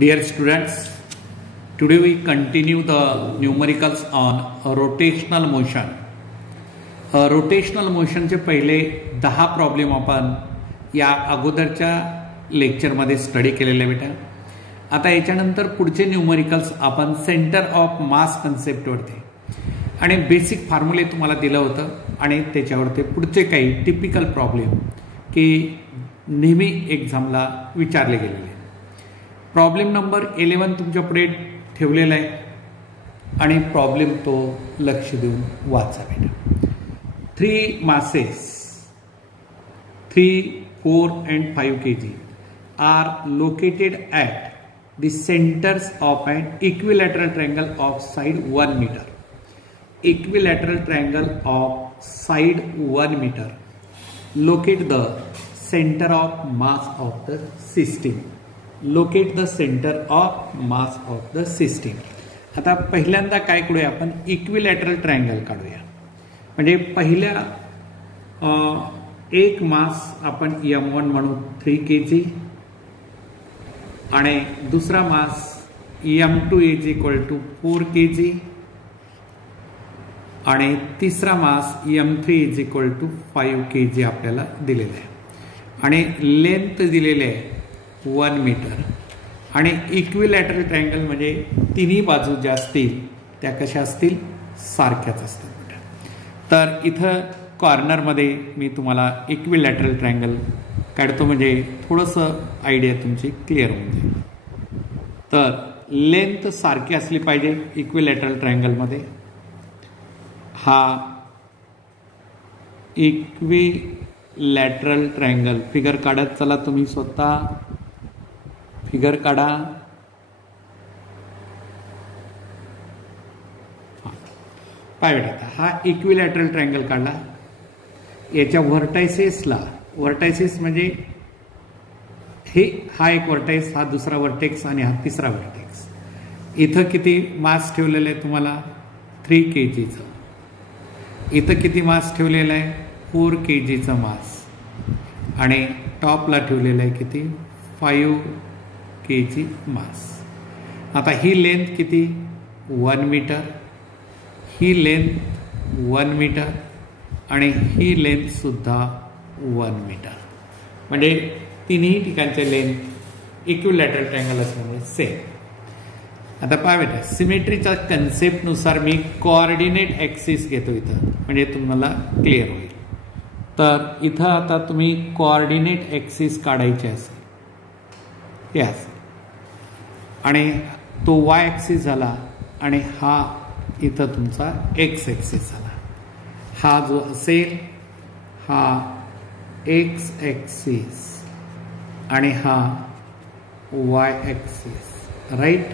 Dear students, today we continue the numericals on rotational motion. Rotational मोशनचे पहिले 10 problem आपण या अगोदरच्या लेक्चरमध्ये स्टडी केलेले बेटा. आता याच्यानंतर पुढचे न्यूमरिकल्स आपण सेंटर ऑफ मास कन्सेप्टवरती आणि बेसिक फॉर्म्युले तुम्हाला दिलं होतं आणि त्याच्यावरती पुढचे काही टिपिकल प्रॉब्लेम की नेहमी एक्झामला विचारले गेलेले. प्रॉब्लेम नंबर 11 तुमच्या पुढे ठेवलेला आहे आणि प्रॉब्लेम तो लक्ष देऊन वाचा बेटा. 3 masses 3, 4 and 5 kg are located at the centers of an equilateral triangle of side 1 meter. Equilateral triangle of side 1 meter. Locate the center of mass of the system. Locate the center of mass of the system. आता पहिल्यांदा काय करूया आपण, equilateral triangle काढूया. म्हणजे पहिल्या एक मास आपण M1 म्हणू 3 kg आणि दुसरा mass M2 is equal to 4 kg आणि तिसरा mass M3 is equal to 5 kg आपल्याला दिलेला आहे आणि लेंथ दिलेले आहे 1 मीटर आणि इक्विलॅटरल ट्रायंगल म्हणजे तिन्ही बाजू ज्या असतील त्या कशा असतील, सारख्याच असतील. तर इथं कॉर्नरमध्ये मी तुम्हाला इक्विलॅटरल ट्रायंगल काढतो म्हणजे थोडंसं आयडिया तुमची क्लिअर होऊन जाईल. तर लेंथ सारखी असली पाहिजे इक्विलॅटरल ट्रायंगलमध्ये. हा इक्विलॅटरल ट्रायंगल फिगर काढत चला, तुम्ही स्वतः फिगर काढा. पाय बेटा, हा इक्विलॅटरल ट्रायंगल काढला. याच्या व्हर्टायसेसला, व्हर्टायसेस म्हणजे हा एक व्हर्टायस, हा दुसरा व्हर्टेक्स आणि हा तिसरा व्हर्टेक्स. इथं किती मास ठेवलेलं आहे तुम्हाला, 3 kgचं. इथं किती मास ठेवलेलं आहे, 4 kgचं मास आणि टॉपला ठेवलेलं आहे किती, 5 kg मास. आता ही लेंथ किती, 1 मीटर. ही लेंथ 1 मीटर आणि ही लेंथ सुद्धा 1 मीटर. म्हणजे तिन्ही ठिकाणचे लेंथ इक्विलॅटरल ट्रायंगल असल्यामुळे सेम. आता पहा बेटा, सिमेट्रीच्या कन्सेप्टनुसार मी कोऑर्डिनेट ॲक्सिस घेतो इथं, म्हणजे तुम्हाला क्लिअर होईल. तर इथं आता तुम्ही कोऑर्डिनेट ॲक्सिस काढायचे असेल, हे असेल आणि तो वाय ॲक्सिस झाला आणि हा इथं तुमचा एक्स ॲक्सिस झाला. हा जो असेल हा एक्स ॲक्सिस आणि हा वाय ॲक्सिस, राईट.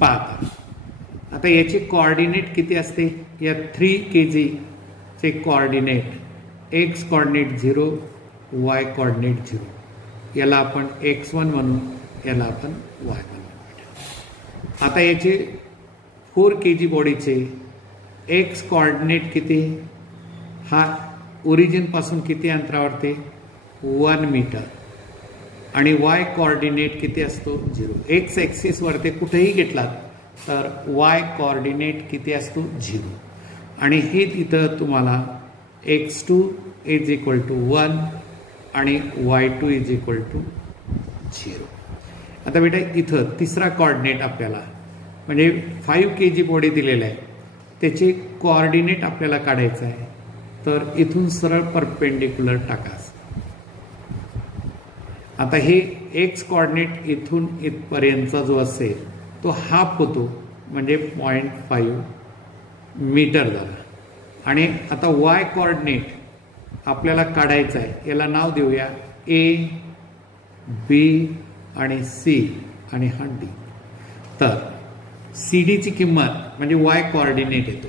पाहता आता याची कोऑर्डिनेट किती असते, या 3 kg चे coordinate, x coordinate 0, Y coordinate 0. याला आपण x1 म्हणू, याला आपण y म्हणू. आता याचे 4 kg बॉडीचे एक्स कोऑर्डिनेट किती, हा ओरिजिन पासून किती अंतरावरती, 1 मीटर आणि वाय कोऑर्डिनेट किती असतो, 0. एक्स ॲक्सिस वरती कुठेही घेतलात तर वाय कोऑर्डिनेट किती असतो, 0. आणि हे तिथं तुम्हाला x2 इज इक्वल टू 1 आणि y2 इज इक्वल टू 0. आता बेटा इथं तिसरा कोऑर्डिनेट आपल्याला म्हणजे 5 kg बॉडी दिलेला आहे, त्याचे कोऑर्डिनेट आपल्याला काढायचं आहे. तर इथून सरळ परपेंडिक्युलर टाका. आता हे एक्स कोऑर्डिनेट इथून इथपर्यंतचा जो असेल तो हाफ होतो, म्हणजे 0.5 मीटर झाला. आणि आता वाय कोऑर्डिनेट आपल्याला काढायचा आहे, याला नाव देऊया ए, बी आणि सी आणि हा डी. तर सी डीची किंमत म्हणजे वाय कोऑर्डिनेट येतो,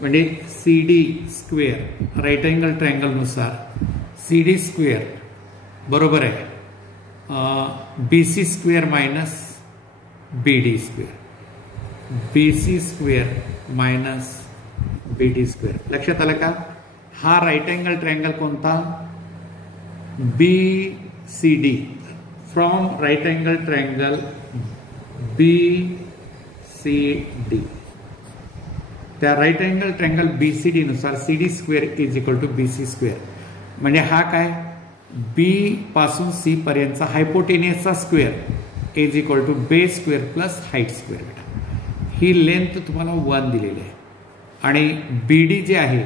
म्हणजे C D square right angle ट्रायंगलनुसार सी डी स्क्वेअर बरोबर आहे B C square minus B D square, B C square minus B D square. लक्षात आलं का. हा राईट अँगल ट्रायंगल कोणता, B C D. From right angle triangle BCD, त्या right angle triangle BCD नुसार CD square is equal to BC square. म्हणजे हा काय, B पासून C पर्यंतचा हायपोटेनियसचा square is equal to base square plus height square. ही लेंथ तुम्हाला 1 दिलेली आहे आणि BD जे आहे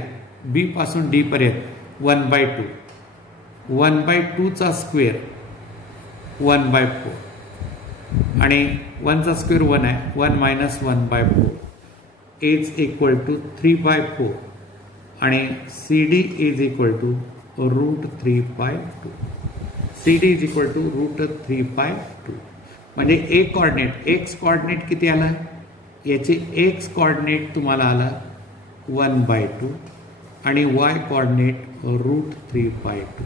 B पासून D पर्यंत 1/2, 1/2 चा स्क्वेअर 1/4 आणि 1 चा स्क्वेअर 1 आहे, 1 मायनस 1/4 इज इक्वल टू 3/4 आणि CD is equal to √3/2. CD is equal to √3/2. म्हणजे एक कॉर्डिनेट, एक्स कॉर्डिनेट किती आला, याचे एक्स कॉर्डिनेट तुम्हाला आला 1/2 आणि वाय कॉर्डिनेट √3/2.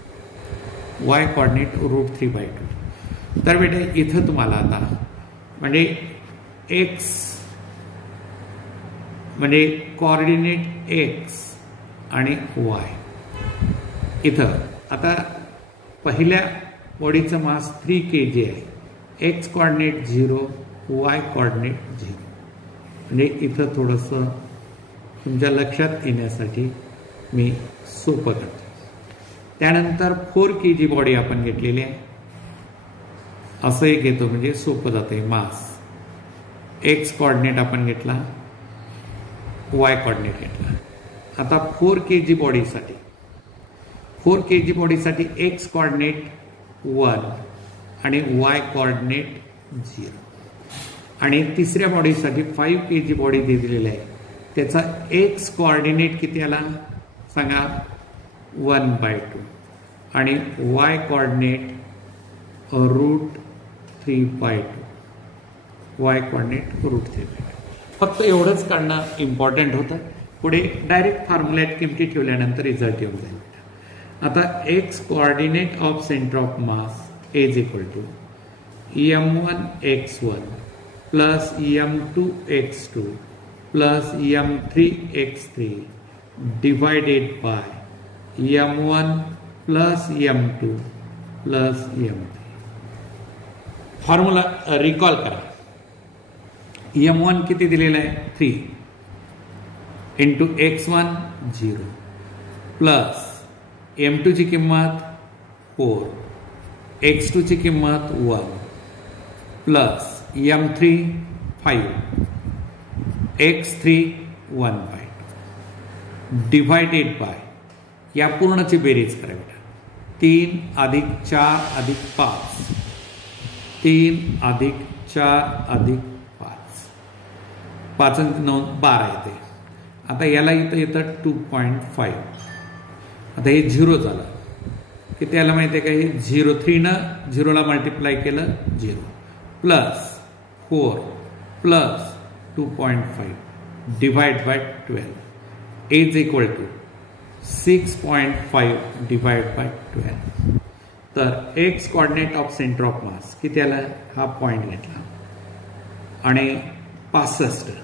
Y coordinate √3/2. तर बेटा इथं तुम्हाला आता म्हणजे एक्स म्हणजे कॉर्डिनेट एक्स आणि वाय. इथं आता पहिल्या बॉडीचं मास 3 kg आहे. X coordinate 0, y coordinate 0. म्हणजे इथं थोडंसं तुमच्या लक्षात येण्यासाठी मी सोपं करतो. त्यानंतर 4 kg बॉडी आपण घेतलेली आहे, असं एक घेतो म्हणजे सोपं जातं. मास एक्स कॉर्डिनेट आपण घेतला, वाय कॉर्डिनेट घेतला. आता 4 kg बॉडीसाठी, 4 kg बॉडीसाठी एक्स कॉर्डिनेट 1 आणि वाय कॉर्डिनेट 0. आणि तिसऱ्या बॉडीसाठी 5 kg बॉडी दिलेली आहे, त्याचा एक्स कॉर्डिनेट किती आला सांगा, 1/2 आणि वाय कॉर्डिनेट √3/2. Y coordinate √3/2. फक्त एवढंच काढणं इम्पॉर्टंट होतं. पुढे डायरेक्ट फॉर्म्युल्यात किमती ठेवल्यानंतर रिझल्ट येऊन जाईल. आता X coordinate of centre of mass is equal to m1x1 plus m2x2 plus m3x3 divided by m1 plus m2 plus m3. Formula recall करा. m1 किती दिलेला आहे 3 इंटू x1 0 प्लस m2 ची किंमत 4, x2 ची किंमत 1 plus m3 5, x3 1/2 divided by या पूर्णची बेरीज करा बेटा. 3 अधिक 4 अधिक 5, 3 अधिक 4 अधिक 5, 5 आणि 9 12 येते. आता याला इथं येतं 2.5. आता हे 0 झालं, किती याला माहिती आहे का, हे 0 3नं 0ला मल्टिप्लाय केलं 0 plus 4 plus 2.5 divide by 12 is equal to 6.5 divide by 12. तर X coordinate of centre of mass किती आला, हा पॉइंट घेतला आणि 65,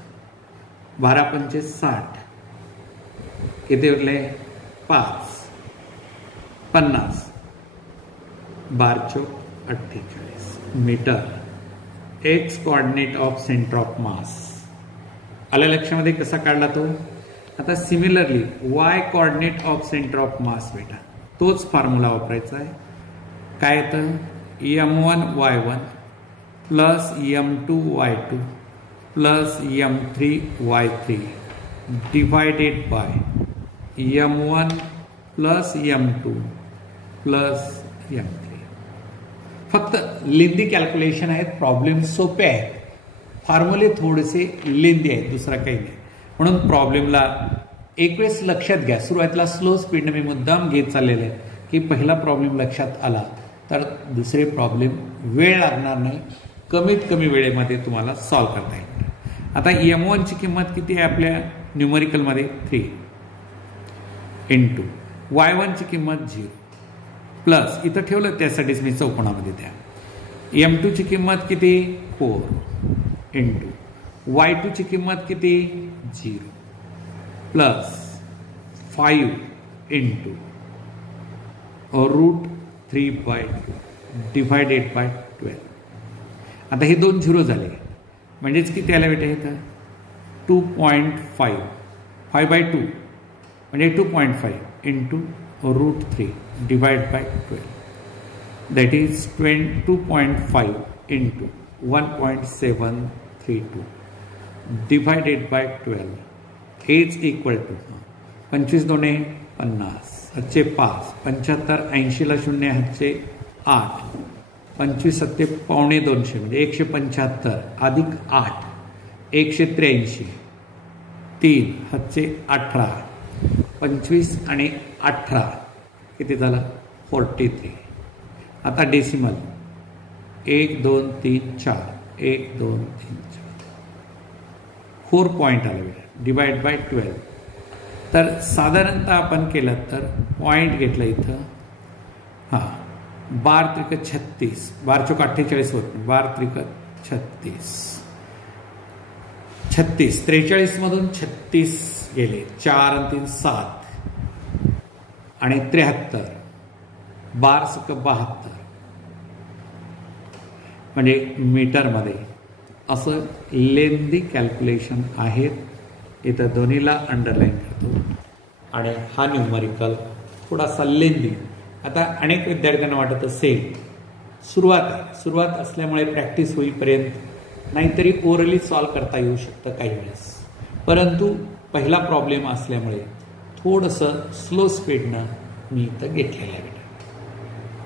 12×5 = 60, किती उरले 5, 50, 12×4 = 48 metre. X coordinate of centre of mass आल्या लक्षामध्ये कसा काढला तो. आता similarly Y coordinate of centre of mass बेटा तोच फॉर्म्युला वापरायचा आहे. काय येतं, m1y1 plus m2y2 plus m3y3 divided by m1 plus m2 plus m3. फक्त लेंदी कॅल्क्युलेशन आहेत, प्रॉब्लेम सोपे आहेत, फॉर्म्युले थोडेसे लेंदी आहेत, दुसरा काही नाही. म्हणून प्रॉब्लेमला एक वेळेस लक्षात घ्या. सुरुवातीला स्लो स्पीडने मी मुद्दाम घेत चाललेलं आहे की पहिला प्रॉब्लेम लक्षात आला तर दुसरे प्रॉब्लेम वेळ लागणार नाही, कमीत कमी वेळेमध्ये तुम्हाला सॉल्व्ह करता येईल. आता m1 ची किंमत किती आहे आपल्या न्यूमरिकलमध्ये 3 इंटू y1 ची किंमत 0 प्लस इथं ठेवलं त्यासाठीच मी चौकोनामध्ये द्या. m2 ची किंमत किती 4 इंटू y2 ची किंमत किती 0 प्लस 5 इंटू √3/2 डिव्हायडेड बाय 12. आता हे 2 झिरो झाले म्हणजेच किती आलं बेटा इथं 2.5 5/2 म्हणजे 2.5 into √3 divide by 12 that is 2.5 into 1.732 divided by 12 is equal to 25 दोने 50 हातचे 5 75 80ला 0 हातचे 8 25 सत्ते पावणे 200 म्हणजे 175 अधिक 8 183 3 हातचे 18 25 आणि 18 किती झालं 43. आता डेसिमल 1 2 3 4 1 2 3 4 4 पॉईंट आले डिवाइड बाय 12. तर साधारणतः आपण केलं तर पॉईंट घेतलं इथं हां 12 त्रिक 36 12 चौक 48 होत नाही 12 त्रिक 36 36 43 मधून 36 गेले 4 आणि 3 7 आणि 73 12 सक 72 म्हणजे मीटरमध्ये असं लेंदी कॅल्क्युलेशन आहेत. इथं दोन्हीला अंडरलाईन करतो आणि हा न्यूमरिकल थोडासा लेंदी. आता अनेक विद्यार्थ्यांना वाटत असेल सुरुवात असल्यामुळे प्रॅक्टिस होईपर्यंत नाहीतरी ओरली सॉल्व करता येऊ शकतं काही वेळेस, परंतु पहिला प्रॉब्लेम असल्यामुळे थोडंसं स्लो स्पीडनं मी इथं घेतलेलं आहे.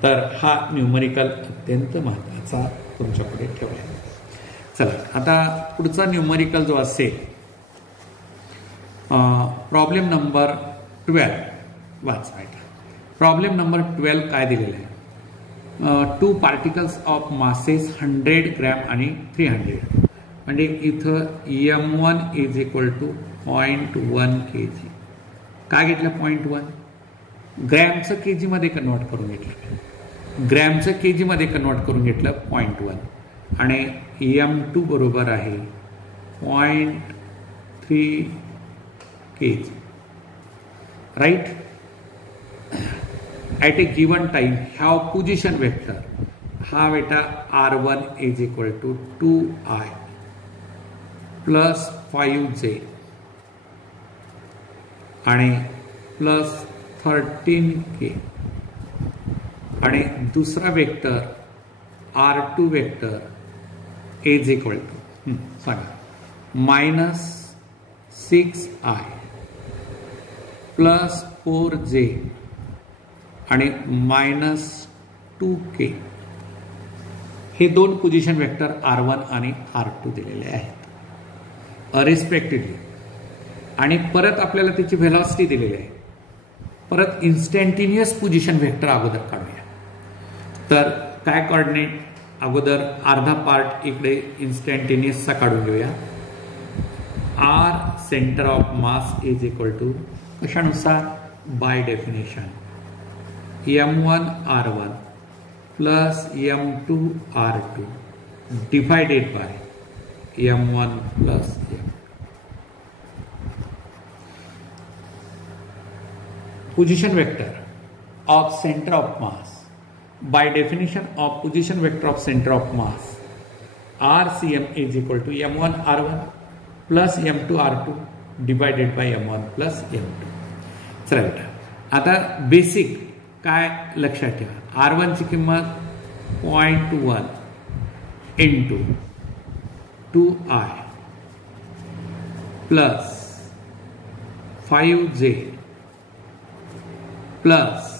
तर हा न्यूमरिकल अत्यंत महत्त्वाचा तुमच्यापुढे ठेवला आहे. चला आता पुढचा न्यूमरिकल जो असेल प्रॉब्लेम नंबर 12 वाचायचा. प्रॉब्लेम नंबर 12 काय दिलेला आहे 2 पार्टिकल्स ऑफ मासेस 100 ग्रॅम आणि 300 म्हणजे इथं M1 is equal to 0.1 kg. काय घेतलं 0.1 ग्रॅमचं kg मध्ये कन्वर्ट करून घेतलं. ग्रॅमचं kg मध्ये कन्वर्ट करून घेतलं 0.1 आणि M2 बरोबर आहे 0.3 kg right. At a given time ह्या पोझिशन वेक्टर हा बेटा R1 is equal to 2I plus 5J आणि प्लस 13K आणि दुसरा vector R2 vector is equal to सांगा मायनस 6I प्लस 4J आणि मायनस 2K. हे 2 पोझिशन वेक्टर R1 आणि R2 दिलेले आहेत रिस्पेक्टिव्हली. आणि परत आपल्याला त्याची व्हेलॉसिटी दिलेली आहे. परत इन्स्टंटेनियस पोझिशन वेक्टर अगोदर काढूया. तर काय कोऑर्डिनेट अगोदर अर्धा पार्ट इकडे इन्स्टंटेनियसचा काढून घेऊया. R centre of mass is equal to कशानुसार by definition M1 R1 plus M2 R2 divided by M1 plus M2. Position vector of centre of mass by definition of position vector of center of mass RCM is equal to M1 R1 plus M2 R2 divided by M1 plus M2. चला बेटा आता basic काय लक्षात ठेवा R1 ची किंमत 0.1 into 2I plus 5J plus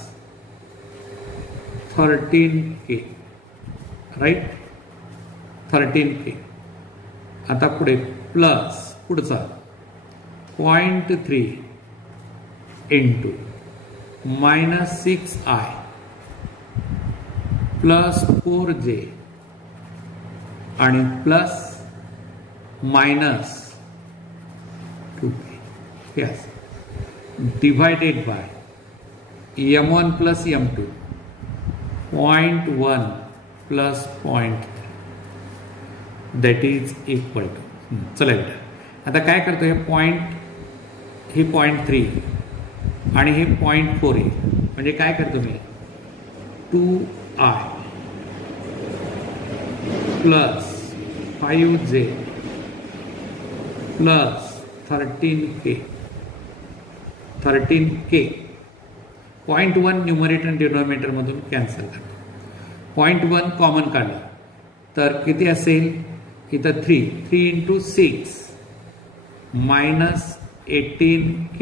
13K right 13K. आता पुढे प्लस पुढचा 0.3 into minus 6I plus 4J आणि प्लस मायनस 2K हे असं divided by M1 plus M2 0.1 plus 0.3 that is equal to. चला बेटा आता काय करतो हे 0.3 आणि हे 0.4 आहे म्हणजे काय करतो मी 2I plus 5J plus 13K 0.1 numerator आणि डिनॉमिनेटर मधून कॅन्सल करतो. 0.1 कॉमन काढला तर किती असेल इथं 3 इंटू 6 मायनस 18K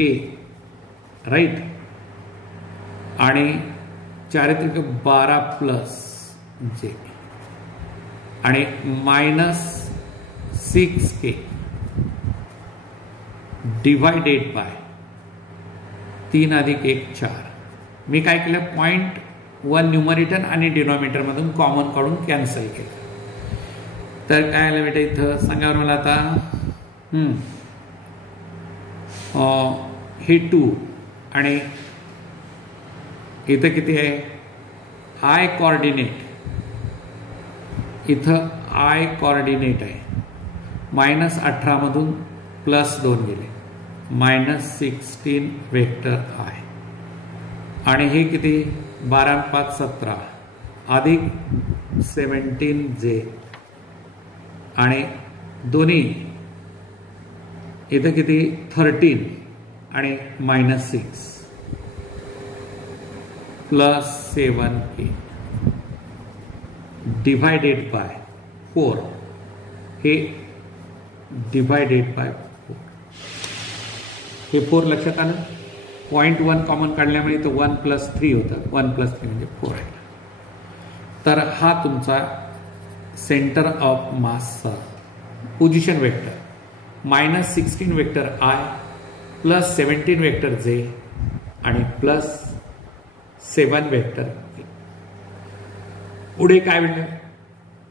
राईट आणि 4×12 प्लस J आणि मायनस 6K डिवायडेड बाय 3 अधिक 1 4. मी काय केलं 0.1 न्यूमरेटर आणि डिनॉमिनेटर मधून कॉमन काढून कॅन्सल केलं. तर काय आलं बेटा इथं सांगा मला आता हे 2 आणि इथं किती आहे आय कॉर्डिनेट इथं आय कॉर्डिनेट आहे -18 मधून +2 गेले -16 वेक्टर आय आणि हे किती 12 5 17 अधिक 17J आणि दोन्ही इथं किती 13 आणि -6 प्लस 7K डिवायडेड बाय 4 हे डिवायडेड बाय 4 हे 4 लक्षात आलं. 0.1 कॉमन काढल्यामुळे तो 1 + 3 होतं 1 + 3 म्हणजे 4 आहे. तर हा तुमचा सेंटर ऑफ मासचा position vector -16 vector I plus 17 vector J आणि प्लस 7 वेक्टर के. पुढे काय म्हणलं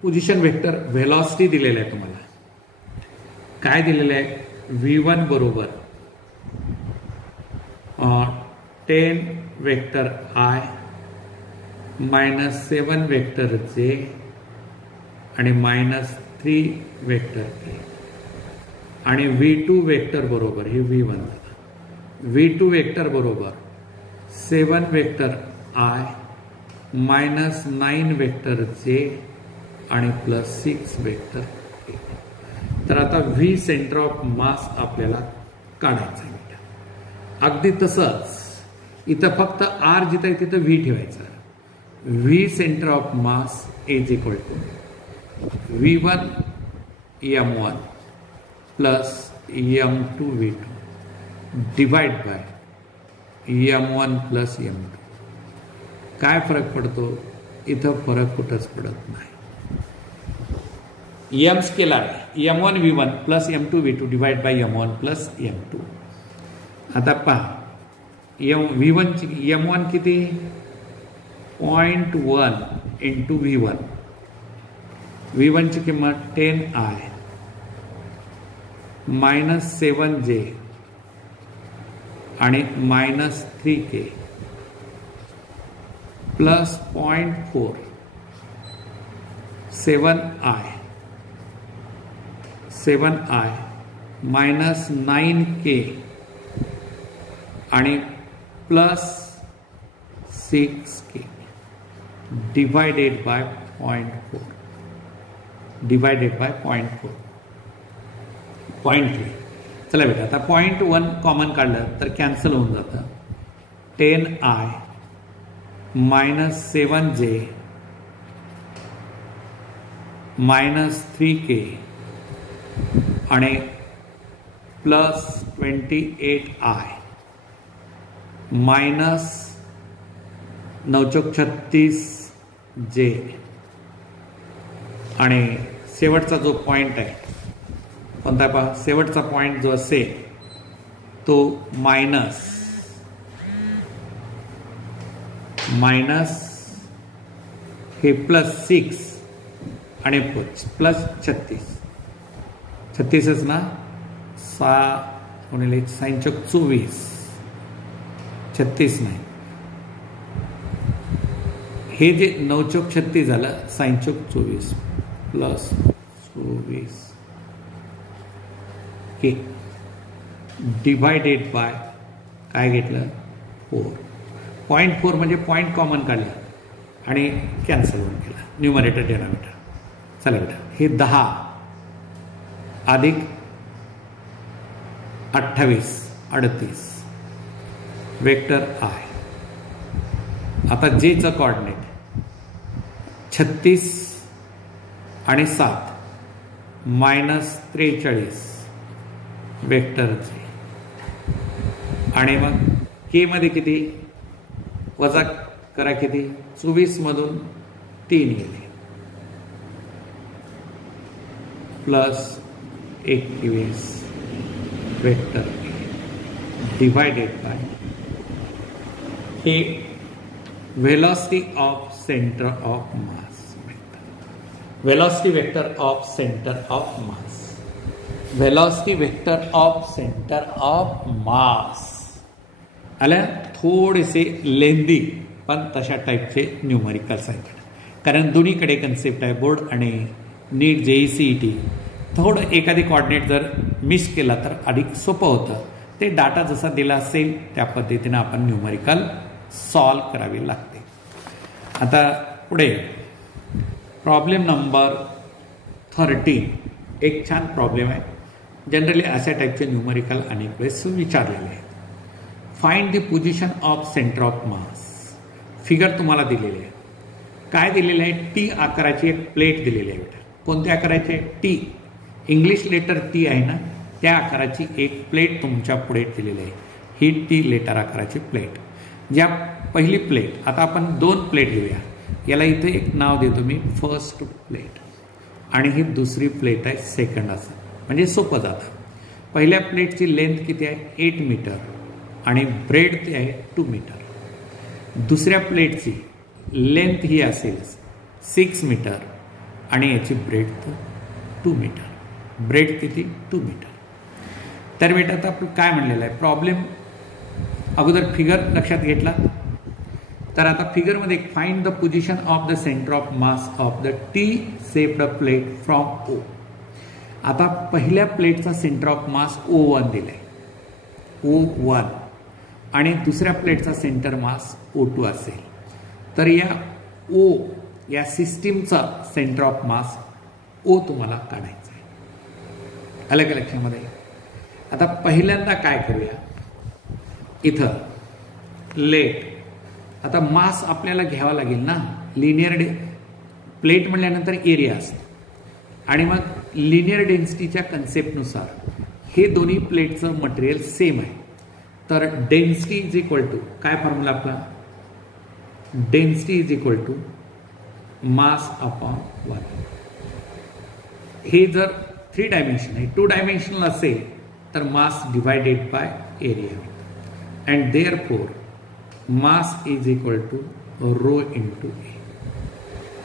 पोझिशन वेक्टर व्हेलॉसिटी दिलेलं आहे तुम्हाला. काय दिलेलं आहे V1 बरोबर 10 वेक्टर आय -7 वेक्टर जे आणि -3 वेक्टर के आणि V2 वेक्टर बरोबर हे V1 V2 वेक्टर बरोबर 7 वेक्टर आय -9 वेक्टर जे आणि +6 वेक्टर के. तर आता V सेंटर ऑफ मास आपल्याला काढायचं आहे. अगदी तसंच इथं फक्त R जिथं आहे तिथं V ठेवायचं. V centre of mass is equal to V1 M1 plus M2 V2 divide by M1 plus M2. काय फरक पडतो इथं फरक कुठंच पडत नाही. M scalar M1 V1 plus M2 V2 divide by M1 plus M2. आता पहा V1 M1 किती 0.1 इंटू V1 V1 ची किंमत 10I -7J आणि -3K प्लस 0.4 7I -9K आणि plus 6K divided by 0.4 divided by 0.4 0.3. चला बेटा आता 0.1 कॉमन काढलं तर कॅन्सल होऊन जातं. 10I -7J -3K आणि प्लस 28I -9×36J आणि शेवटचा जो पॉइंट आहे कोणता पहा शेवटचा पॉइंट जो असेल तो मायनस हे +6 आणि प्लस 36 ना 6 × sin 24 36 नाही हे जे 9×36 झालं sin 24 plus 24 K divided by काय घेतलं 4. 0.4 म्हणजे पॉईंट कॉमन काढलं आणि कॅन्सल होऊन गेला न्यूमरेटर डिनॉमिनेटर. चला बेटा, हे 10 अधिक 28 38 वेक्टर आहे. आता जेचं कॉर्डिनेट 36 आणि 7 -43 वेक्टर जे, आणि मग के मध्ये किती वजा करा, किती 24 मधून 3 गेले प्लस 21 वेक्टर डिवाइडेड बाय हे velocity of center of mass vector. Velocity vector of center of mass. Velocity vector of center of mass. आल्या थोडेसे लेंदी पण तशा टाईपचे न्यूमरिकल्स आहेत, कारण दोन्हीकडे कन्सेप्ट आहे. बोर्ड आणि नीट JECET थोडं एखादी कॉर्डिनेट जर मिस केला तर अधिक सोपं होतं. ते डाटा जसा दिला असेल त्या पद्धतीनं आपण न्यूमरिकल सॉल्व करावी लागते. आता पुढे प्रॉब्लेम नंबर 13 एक छान प्रॉब्लेम आहे. जनरली अशा टाईपचे न्यूमरिकल अनेक वेळेस विचारलेले आहेत. Find the position of centre of mass. Figure तुम्हाला दिलेली आहे. काय दिलेलं आहे? टी आकाराची एक प्लेट दिलेली आहे बेटा. कोणत्या आकाराची? टी. इंग्लिश लेटर टी आहे ना, त्या आकाराची एक प्लेट तुमच्या पुढे दिलेली आहे. ही टी लेटर आकाराची प्लेट. ज्या पहिली प्लेट, आता आपण 2 प्लेट घेऊया. याला इथे एक नाव देतो मी फर्स्ट प्लेट, आणि ही दुसरी प्लेट आहे सेकंड. असं म्हणजे सोपं जातं. पहिल्या प्लेटची लेंथ किती आहे? 8 मीटर आणि ब्रेड ते आहे 2 मीटर. दुसऱ्या प्लेटची लेंथ ही असेल 6 मीटर आणि याची ब्रेड 2 मीटर. ब्रेड किती? 2 मीटर. तर बेटा आता आपण काय म्हणलेलं आहे? प्रॉब्लेम अगोदर फिगर लक्षात घेतला, तर आता फिगरमध्ये find the position of the centre of mass of the T shaped plate from O. आता पहिल्या प्लेटचा सेंटर ऑफ मास O1 दिलाय, O1, आणि दुसऱ्या प्लेटचा सेंटर मास O2 असेल. तर या O या सिस्टीमचा सेंटर ऑफ मास O तुम्हाला काढायचा आहे. आलं का लक्षामध्ये? आता पहिल्यांदा काय करूया, इथं लेट. आता मास आपल्याला घ्यावा लागेल ना. लिनियर प्लेट म्हटल्यानंतर एरिया असतो, आणि मग लिनियर डेन्सिटीच्या कन्सेप्टनुसार हे दोन्ही प्लेटचं मटेरियल सेम आहे. तर डेन्सिटी इज इक्वल टू काय फॉर्म्युला आपला? Density is equal to mass upon 1. हे जर 3 डायमेन्शन आहे, 2 डायमेन्शनल असेल तर mass divided by area, and therefore mass is equal to rho into A.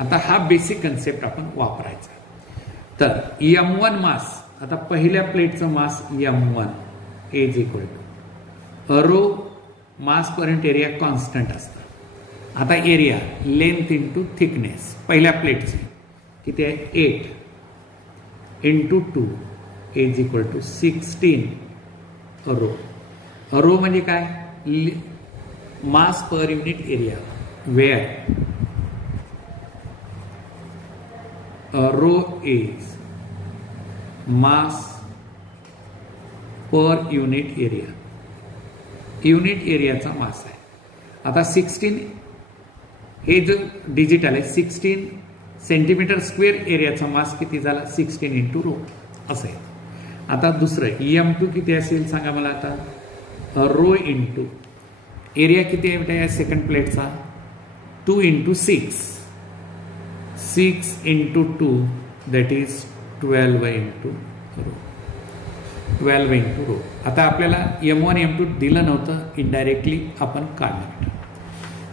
आता हा बेसिक कन्सेप्ट आपण वापरायचा. तर M1 मास, आता पहिल्या प्लेटचं mass M1 is equal to rho mass per unit area constant असतं. आता एरिया लेंथ इंटू थिकनेस पहिल्या प्लेटची किती आहे? 8 into 2 is equal to 16 rho. Rho म्हणजे काय? Mass per unit area, where rho is mass per unit area. Unit एरियाचा mass आहे. आता 16 हे जो डिजिटल आहे, 16 सेंटीमीटर स्क्वेअर एरियाचा मास किती झाला? 16 इंटू रो असं आहे. आता दुसरं M2 किती असेल सांगा मला. आता रो इंटू एरिया किती आहे या सेकंड प्लेटचा? 2 into 6 into 2 that is 12 into rho. 12 into rho. आता आपल्याला M1 M2 दिलं नव्हतं, इनडायरेक्टली आपण काढलं.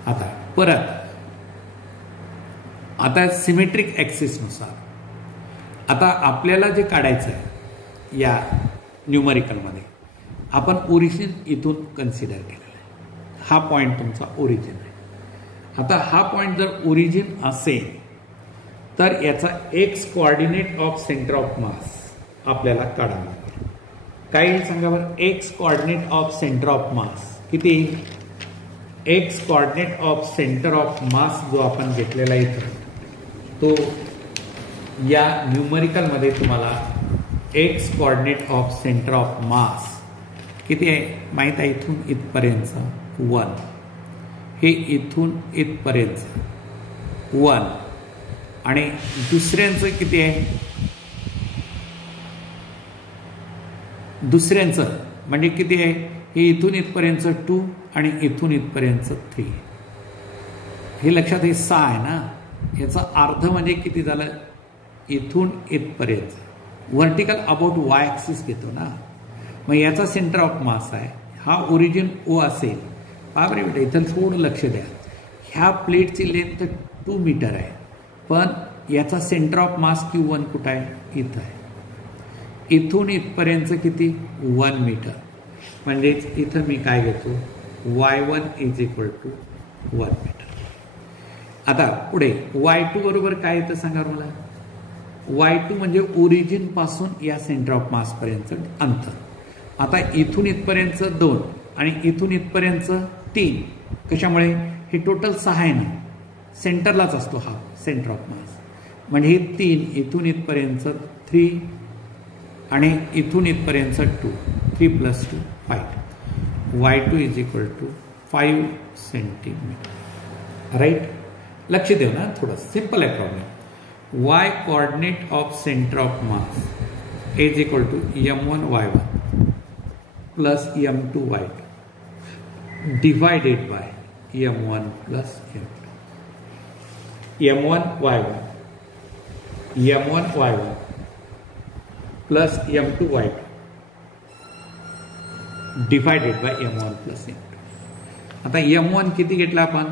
आता परत आता सिमेट्रिक ॲक्सिसनुसार आता आपल्याला जे काढायचं आहे या न्यूमरिकलमध्ये, आपण ओरिजिन इथून कन्सिडर केलेलं आहे. हा पॉईंट तुमचा ओरिजिन आहे. आता हा पॉईंट जर ओरिजिन असेल तर याचा X coordinate of centre of mass आपल्याला काढावा लागेल. काय येईल सांगा बरं? X coordinate of centre of mass किती? X coordinate of centre of mass जो आपण घेतलेला इथं तो या न्यूमरिकलमध्ये तुम्हाला X coordinate of centre of mass किती आहे माहीत आहे. इथून इथपर्यंत 1, हे इथून इथपर्यंत 1 आणि दुसऱ्यांचं किती आहे, दुसऱ्यांचं म्हणजे किती आहे, हे इथून इथपर्यंत 2 आणि इथून इथपर्यंत 3. हे लक्षात, हे 6 आहे ना. याचा अर्ध म्हणजे किती झालं, इथून इथपर्यंत. व्हर्टिकल अबाउट वाय ॲक्सिस घेतो ना. मग याचा सेंटर ऑफ मास आहे, हा ओरिजिन ओ असेल. बाबरे बेटा इथं थोडं लक्ष द्या. ह्या प्लेटची लेंथ 2 मीटर आहे, पण याचा सेंटर ऑफ मास Q1 कुठं आहे, इथं आहे. इथून इथपर्यंत किती, 1 मीटर. म्हणजेच इथं मी काय घेतो, y1 is equal to 1 metre. आता पुढे y2 बरोबर काय येतं सांगा मला. y2 म्हणजे ओरिजिन पासून या सेंटर ऑफ मास पर्यंत अंतर. आता इथून इथपर्यंत 2 आणि इथून इथपर्यंत 3. कशामुळे, हे टोटल 6 आहे ना, सेंटरलाच असतो हा सेंटर ऑफ मास. म्हणजे हे 3 इथून इथपर्यंत 3 आणि इथून इथपर्यंत 2. 3 + 2 5. y2 is equal to 5 centimetre. Right. लक्ष देऊ ना, थोडं सिंपल आहे problem. y coordinate of centre of mass is equal to m1 y1 plus m2 y2 divided by m1 plus m2. m1 y1 plus m2 y2 divided by m1 plus m2. आता m1 किती घेतला आपण,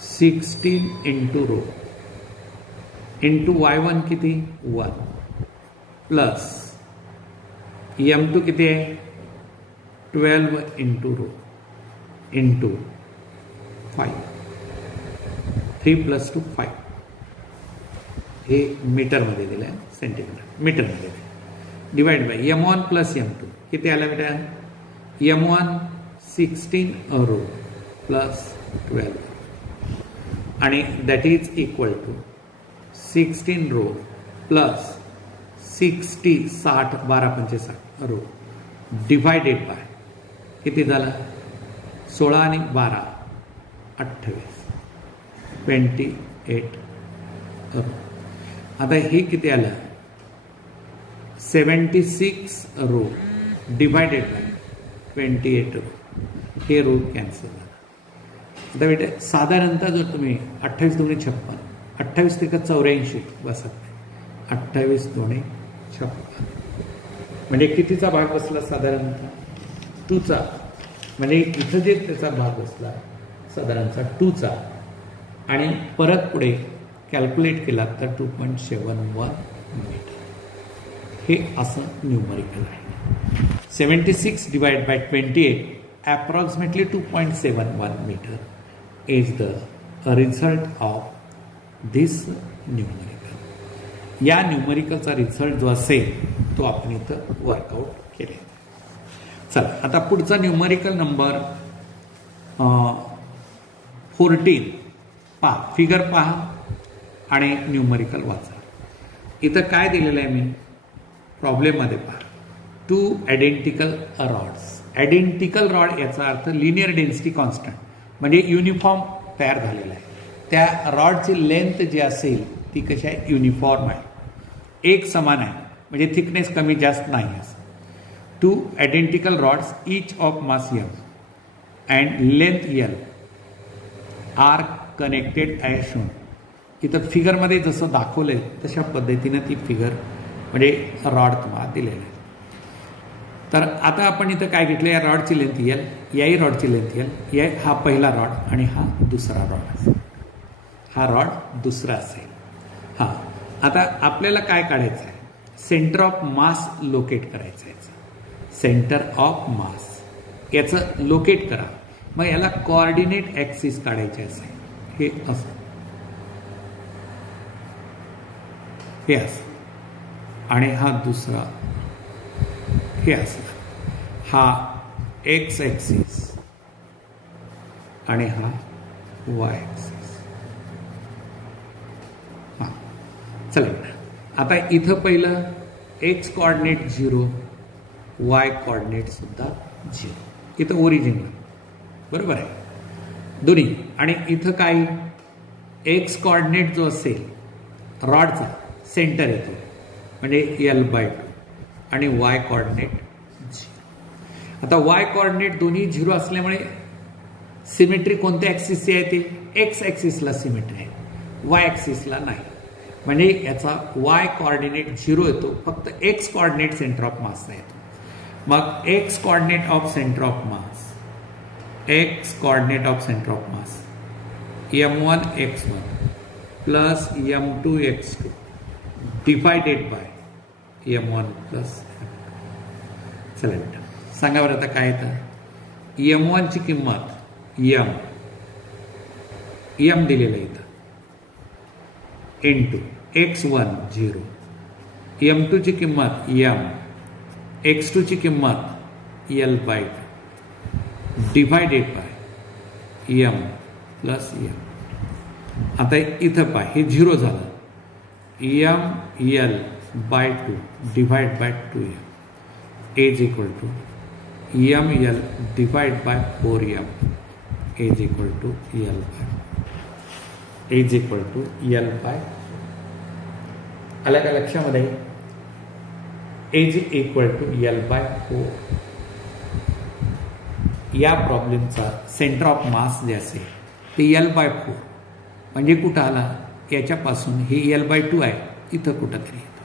16 into rho into y1 किती 1 plus m2 किती आहे 12 into rho into 5. 3 + 2 5. हे मीटरमध्ये दिलं आहे, सेंटीमीटर मीटरमध्ये दिलं. Divide by m1 plus m2 किती आला बेटा, m1 16 रो प्लस 12 आणि that is equal to 16 rho plus 60 12 65 rho divided by किती झालं, 16 आणि 12 28 28 रो. आता हे किती आलं, 76 रो डिवाइडेड बाय 28 रो. हे रो कॅन्सल झाला. आता बेटा साधारणतः जर तुम्ही 28 × 2 = 56, 28 × 84 बसत नाही, 28 × 2 = 56. म्हणजे कितीचा भाग बसला, साधारणतः 2चा. म्हणजे इथं जे त्याचा भाग बसला साधारणतः 2चा. आणि परत पुढे कॅल्क्युलेट केला तर 2.71 मीटर. हे असं न्यूमरिकल आहे. 76 divide by 28 approximately 2.71 metre is the result of this numerical. या न्यूमरिकलचा रिझल्ट जो असेल तो आपण इथं वर्कआउट केले. चला आता पुढचा न्यूमरिकल नंबर 14 पहा, फिगर पहा आणि न्यूमरिकल वाचा. इथं काय दिलेलं आहे मी प्रॉब्लेममध्ये पहा. 2 आयडेंटिकल रॉड्स. आयडेंटिकल रॉड याचा अर्थ लिनियर डेन्सिटी कॉन्स्टंट म्हणजे युनिफॉर्म तयार झालेला आहे. त्या रॉडची लेंथ जी असेल ती कशी आहे, युनिफॉर्म आहे, एक समान आहे, म्हणजे थिकनेस कमी जास्त नाही असं. 2 identical rods each of mass m and length l are connected as shown. इथं फिगरमध्ये जसं दाखवलंय तशा पद्धतीनं ती फिगर म्हणजे रॉड तुम्हाला दिलेलं आहे. तर आता आपण इथं काय घेतलं, या रॉडची लेंथ l, याही रॉडची लेंथ l, या हा पहिला रॉड आणि हा दुसरा रॉड असेल, हा रॉड दुसरा असेल. हां आता आपल्याला काय काढायचं आहे, सेंटर ऑफ मास लोकेट करायचं आहे. सेंटर ऑफ मास याचं लोकेट करा. मग याला कोऑर्डिनेट ॲक्सिस काढायचे असेल, हे असं, हे असं, आणि हा दुसरा हे असं, हा एक्स ॲक्सिस आणि हा वाय ॲक्सिस. हां चला आता इथं पहिलं एक्स कॉर्डिनेट 0, वाय कॉर्डिनेट सुद्धा 0, इथं ओरिजिनला बरोबर आहे दोन्ही. आणि इथं काय एक्स कॉर्डिनेट जो असेल रॉडचा सेंटर येतो म्हणजे L/2 आणि वाय कॉर्डिनेट 0. आता वाय कॉर्डिनेट दोन्ही 0 असल्यामुळे सिमेट्री कोणत्या ॲक्सिसची आहे ते एक्स ॲक्सिसला सिमेट्री आहे, वाय ॲक्सिसला नाही. म्हणजे याचा वाय कॉर्डिनेट 0 येतो, फक्त एक्स कॉर्डिनेट सेंटर ऑफ मासचा येतो. मग x coordinate of centre of mass, x coordinate of centre of mass m1 x1 plus m2 x2 divided by m1 plus. चला बेटा सांगा बरं आता काय येतं. m1 ची किंमत m दिलेलं इथं इंटू x1 0, m2 ची किंमत m, x2 ची किंमत L/2 divided by m plus m. आता इथं पाय हे 0 झालं, m/L/2 divide by 2m is equal to ml divide by 4m is equal to L/4. आलं का लक्षामध्ये? Is equal to L/4. या प्रॉब्लेमचा सेंटर ऑफ मास जे असेल ते L/4 म्हणजे कुठं आला, याच्यापासून हे L/2 आहे इथं कुठंतरी येतो,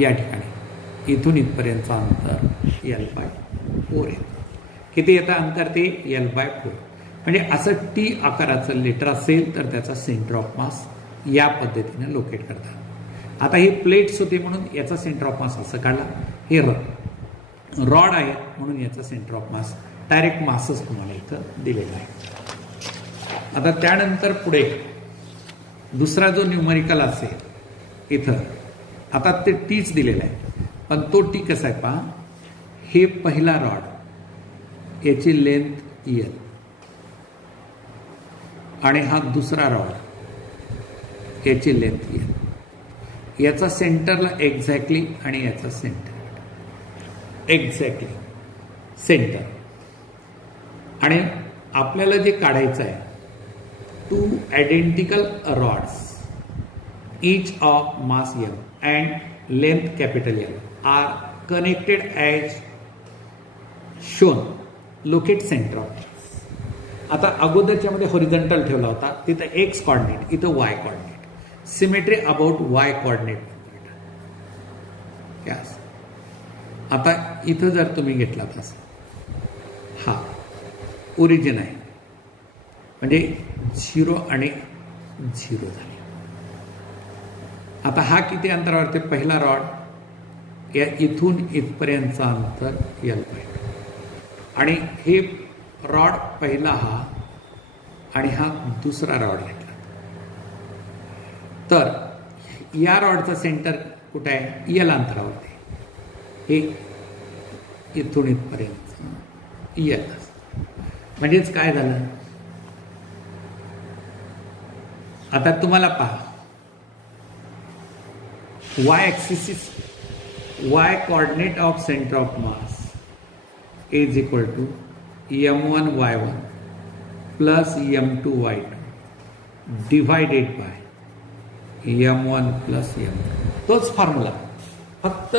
या ठिकाणी इथून इथपर्यंतचं अंतर L/4 येतं. किती येतं अंतर ते L/4. म्हणजे असं T आकाराचं लेटर असेल तर त्याचा सेंटर ऑफ मास या पद्धतीने लोकेट करतात. आता हे प्लेट्स होते म्हणून याचा सेंटर ऑफ मास असं काढला, हे रॉड आहे म्हणून याचा सेंटर ऑफ मास डायरेक्ट मासच तुम्हाला इथं दिलेला आहे. आता त्यानंतर पुढे दुसरा जो न्यूमरिकल असेल इथं, आता ते टीच दिलेला आहे, पण तो टी कसा आहे पहा. हे पहिला रॉड याची लेंथ L आणि हा दुसरा रॉड याची लेंथ L, याचा सेंटरला एक्झॅक्टली आणि याचा सेंटर एक्झॅक्टली सेंटर. आणि आपल्याला जे काढायचं आहे, 2 identical rods each of mass m and length capital L are connected as shown. Locate center of mass. आता अगोदरच्या मध्ये हॉरिझॉन्टल ठेवला होता, तिथं एक्स कॉर्डिनेट, इथं y coordinate. Symmetry about y coordinate. Yes. आता इथं जर तुम्ही घेतला तसं, हा ओरिजिन आहे म्हणजे 0 आणि 0 झाले. आता हा किती अंतरावरती पहिला रॉड, या इथून इथपर्यंतचा अंतर L/2 आणि हे रॉड पहिला हा आणि हा दुसरा रॉड घेतला. तर या रॉडचं सेंटर कुठे आहे, L अंतरावरती. हे इथून इथपर्यंत L. म्हणजेच काय झालं, आता तुम्हाला पहा y axis, y coordinate of centre of mass is equal to m1 y1 plus m2 y2 divided by m1 plus m2. तोच फॉर्म्युला, फक्त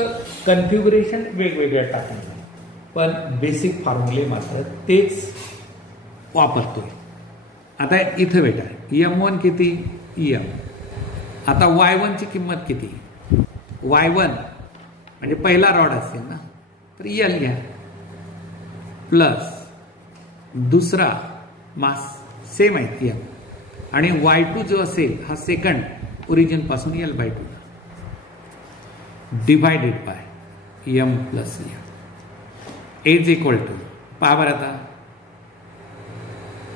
कन्फिग्युरेशन वेगवेगळ्या टाकायचं, पण बेसिक फॉर्म्युले मात्र तेच वापरतोय. आता इथं बेटा m1 किती m, आता y1 ची किंमत किती, y1 म्हणजे पहिला रॉड असेल ना तर L घ्या, प्लस दुसरा मास सेम आहे M, आणि y2 जो असेल हा सेकंड ओरिजिन पासून L/2 divided by m plus m is equal to, पहा बरं आता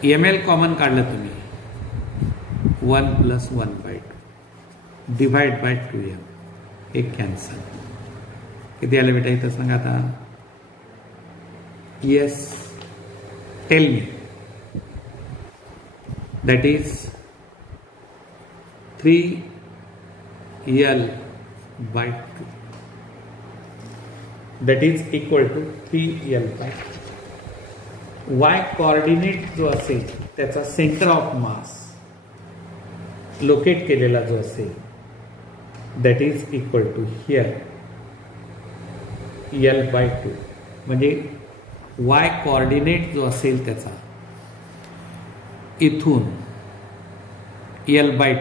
ml कॉमन काढलं तुम्ही, 1 प्लस 1/2 डिवाइड बाय 2m, एक कॅन्सल. किती आलं बेटा इथं सांगा आता. Yes, tell me. That is 3 L by 2 that is equal to 3L by 2. Y coordinate जो असेल त्याचा सेंटर ऑफ मास लोकेट केलेला जो असेल that is equal to here L by 2 म्हणजे Y कोऑर्डिनेट जो असेल त्याचा इथून L by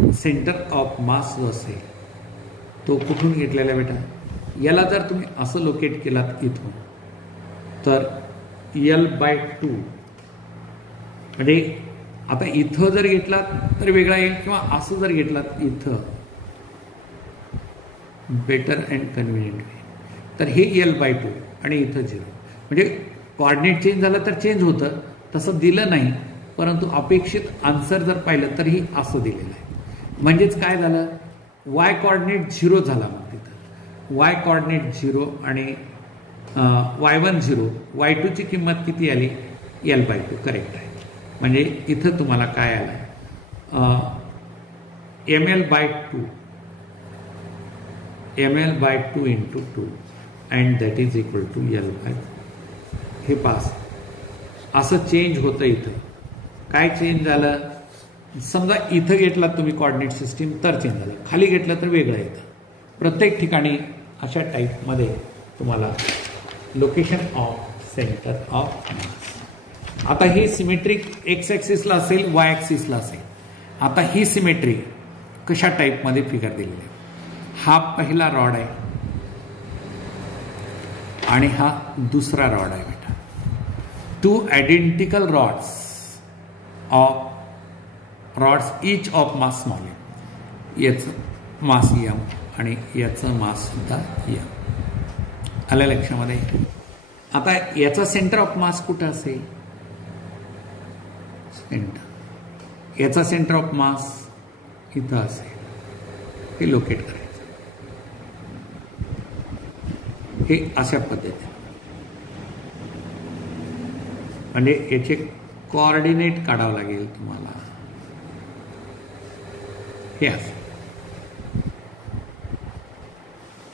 2 centre of mass जो असेल तो कुठून घेतलेला बेटा, याला जर तुम्ही असं लोकेट केलात इथून तर L by 2 म्हणजे आता इथं जर घेतलात तर वेगळा येईल किंवा असं जर घेतलात इथं बेटर अँड कन्व्हिनियंट तर हे L by 2 आणि इथं 0 म्हणजे कोऑर्डिनेट चेंज झालं तर चेंज होतं, तसं दिलं नाही, परंतु अपेक्षित आन्सर जर पाहिलं तर ही असं दिलेलं आहे. म्हणजेच काय झालं, Y कोऑर्डिनेट 0 झाला, मग तिथं Y कोऑर्डिनेट 0 आणि Y1 0, Y2 ची किंमत किती आली L by 2 करेक्ट आहे. म्हणजे इथं तुम्हाला काय आलं ML by 2 into 2 and that is equal to L by 2. हे पास असं चेंज होतं. इथं काय चेंज झालं, समजा इथं घेतला तुम्ही कोऑर्डिनेट सिस्टीम तर चेंज झालं, खाली घेतलं तर वेगळं येतं. प्रत्येक ठिकाणी अशा टाईपमध्ये तुम्हाला location of centre of mass. आता ही सिमेट्रिक एक्स ॲक्सिसला असेल, वाय ॲक्सिसला असेल. आता ही सिमेट्री कशा टाईपमध्ये फिगर दिलेली आहे, हा पहिला रॉड आहे आणि हा दुसरा रॉड आहे बेटा. 2 identical rods each of mass small m. याचं मास एम आणि याचं मास सुद्धा एम. आलं लक्षामध्ये. आता याचा सेंटर ऑफ मास कुठं असेल, सेंटर, याचा सेंटर ऑफ मास इथं असेल, हे लोकेट करायचं. हे अशा पद्धतीने म्हणजे याचे कोऑर्डिनेट काढावं लागेल तुम्हाला. हे असं.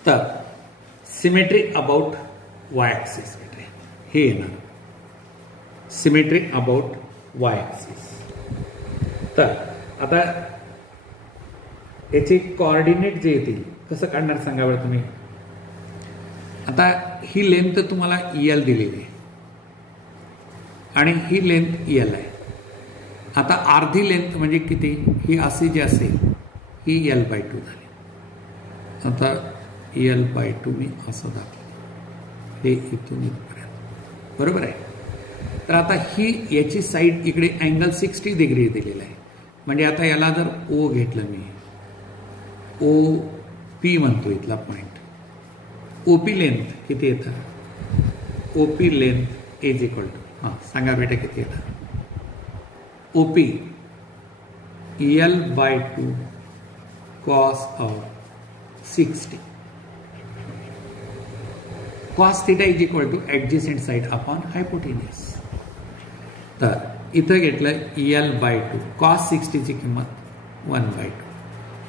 तर सिमेट्री अबाउट वाय ॲक्सिस हे येणार, सिमेट्री अबाउट वाय ॲक्सिस. तर आता याचे कोऑर्डिनेट जे येतील कसं काढणार सांगा बरं तुम्ही. आता ही लेंथ तुम्हाला L दिलेली आहे आणि ही लेंथ L आहे. आता अर्धी लेंथ म्हणजे किती, ही अशी जी असेल ही L by 2 झाली. आता L by 2 मी असं दाखवलं, हे इथून इथपर्यंत बरोबर आहे. तर आता ही याची साईड इकडे अँगल 60 डिग्री दिलेला आहे. म्हणजे आता याला जर O घेतलं मी, OP म्हणतो इथला पॉइंट, OP लेंथ किती येतं, OP length is equal to, हां सांगा बेटा किती येतं, OP L by 2 cos of 60. cos theta is equal to adjacent side upon hypotenuse. तर इथं घेतलं L by 2, cos 60 ची किंमत 1 by 2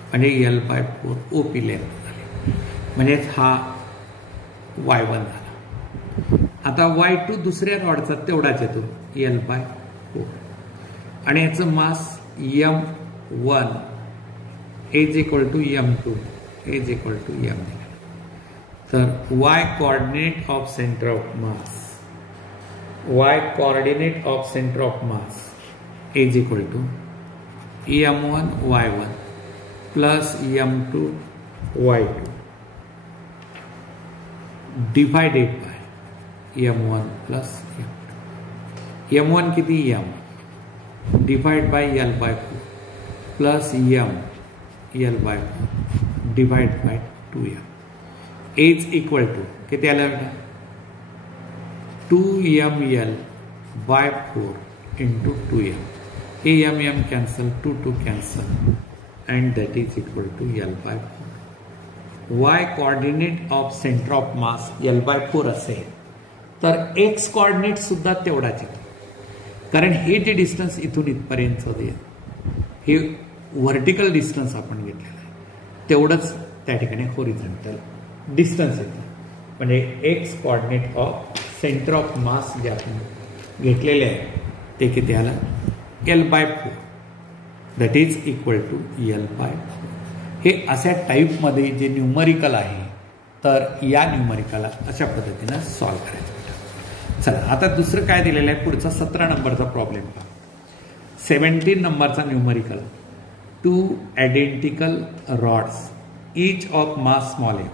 म्हणजे L by 4 OP लेंथ झाली. म्हणजे हा Y1 झाला. आता Y2 दुसऱ्या रॉडचा तेवढाच येतो L by 4 आणि याचं mass M1 is equal to M2 is equal to M. तर Y coordinate of centre of mass, Y coordinate of centre of mass is equal to M1 Y1 plus M2 Y2 divided by M1 plus M2. M1 किती M divide by L by 4 plus M L by 4 divide by 2M is equal to किती आलं बेटा 2ML by 4 into 2M. हे M cancel, 2 cancel and that is equal to L by 4. Y coordinate of center of mass L by 4 असेल तर X coordinate सुद्धा तेवढाच येतो, कारण हे जे डिस्टन्स इथून इथपर्यंत हे व्हर्टिकल डिस्टन्स आपण घेतलेलं आहे, तेवढंच त्या ठिकाणी होरिझॉन्टल डिस्टन्स येतं. म्हणजे x coordinate of centre of mass जे आपण घेतलेले आहे ते किती आलं, L/4, that is equal to L/4. हे अशा टाईपमध्ये जे न्यूमरिकल आहे, तर या न्यूमरिकलला अशा पद्धतीनं सॉल्व करायचं. चला आता दुसरं काय दिलेलं आहे, पुढचा 17 नंबरचा प्रॉब्लेम पहा. 17 नंबरचा numerical, 2 identical rods each of mass small m.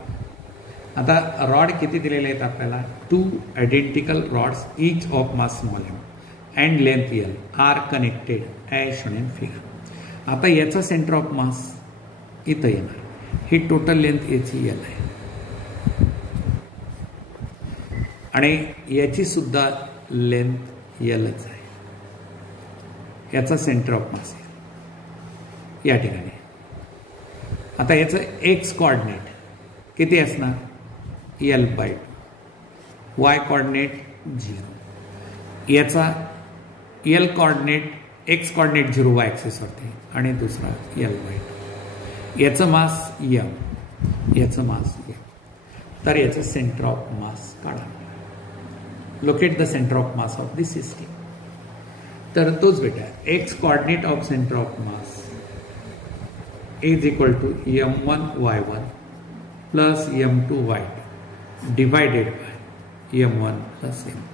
आता रॉड किती दिलेले आहेत आपल्याला, 2 identical rods each of mass small m and length L are connected as shown in figure. आता याचा सेंटर ऑफ मास इथं येणार, ही टोटल लेंथ याची L आहे आणि याची सुद्धा लेंथ Lच आहे. याचा सेंटर ऑफ मास या ठिकाणी. आता याचं एक्स कॉर्डिनेट किती असणार, L/2, वाय कॉर्डिनेट 0, याचा L coordinate, X coordinate 0 Y ॲक्सिसवरती आणि दुसरा L/2. याचं मास M, याचं मास M. तर याचं सेंटर ऑफ मास काढा. Locate the centre of mass of this system. तर तोच बेटा X coordinate of centre of mass is equal to M1y1 plus M2y2 divided by M1 plus M2.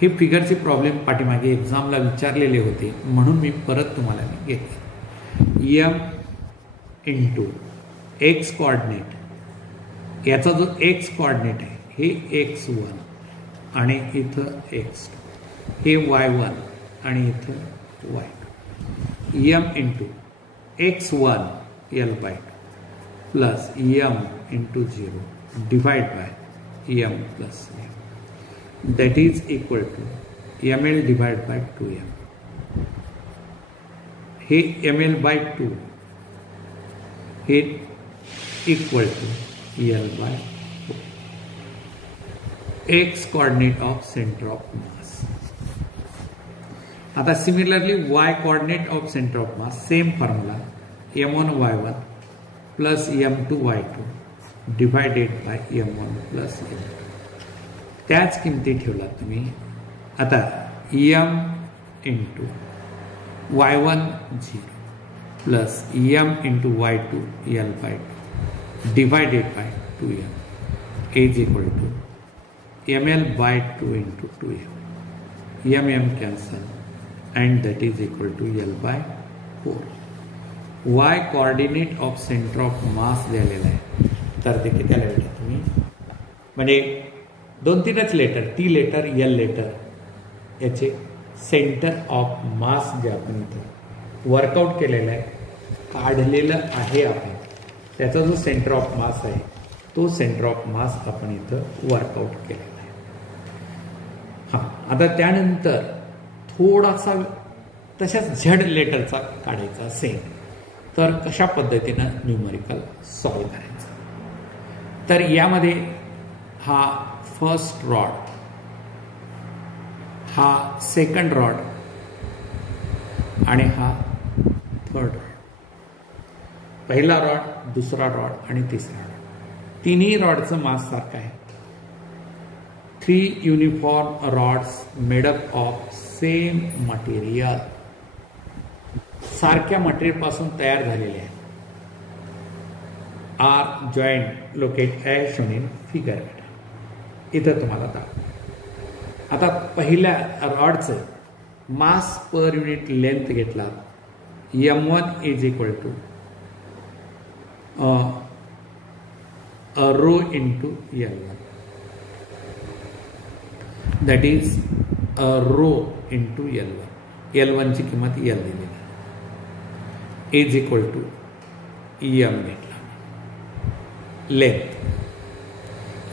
ही फिगरची प्रॉब्लेम पाठीमागे एक्झामला विचारलेले होते, म्हणून मी परत तुम्हाला घेतले. M इंटू एक्स कॉर्डिनेट, याचा जो एक्स कॉर्डिनेट आहे हे x1 आणि इथं x2, हे y1 आणि इथं y2. M into x1 L/2 plus M into 0 divide by M plus M. That is equal to ml divided by 2m. हे ml/2 हे equal to L/4. X coordinate of centre of mass. आता similarly Y coordinate of centre of mass, same formula M1y1 plus M2y2 divided by M1 plus M. त्याच किमती ठेवला तुम्ही. आता M into y1 0 plus M into y2 L/2 divided by 2m is equal to ml/2 into 2m. M cancel and that is equal to L/4. Y coordinate of center of mass दिलेला आहे, तर ते किती आले बेटा तुम्ही, म्हणजे 2-3च letter, T letter L letter, याचे सेंटर ऑफ मास जे आपण इथं वर्कआउट केलेलं आहे, काढलेलं आहे आपण, त्याचा जो सेंटर ऑफ मास आहे तो सेंटर ऑफ मास आपण इथं वर्कआउट केलेला आहे. हां, आता त्यानंतर थोडासा तशाच झेड लेटरचा काढायचा असेल तर कशा पद्धतीनं न्यूमरिकल सॉल्व करायचं. तर यामध्ये हा फर्स्ट रॉड, हा सेकंड रॉड आणि हा थर्ड रॉड. पहिला रॉड, दुसरा रॉड आणि तिसरा रॉड, तिन्ही रॉडचं मास सारखं आहे. 3 uniform rods made up of same material, सारख्या मटेरियल पासून तयार झालेले आहेत. Are joint locate as shown in figure. इथं तुम्हाला दाखव. आता पहिल्या रॉडचं मास पर युनिट लेंथ घेतला, M1 is equal to rho into L1, that is rho into L1. L1 ची किंमत L दिलेली आहे, इज इक्वल टू M घेतला लेंथ.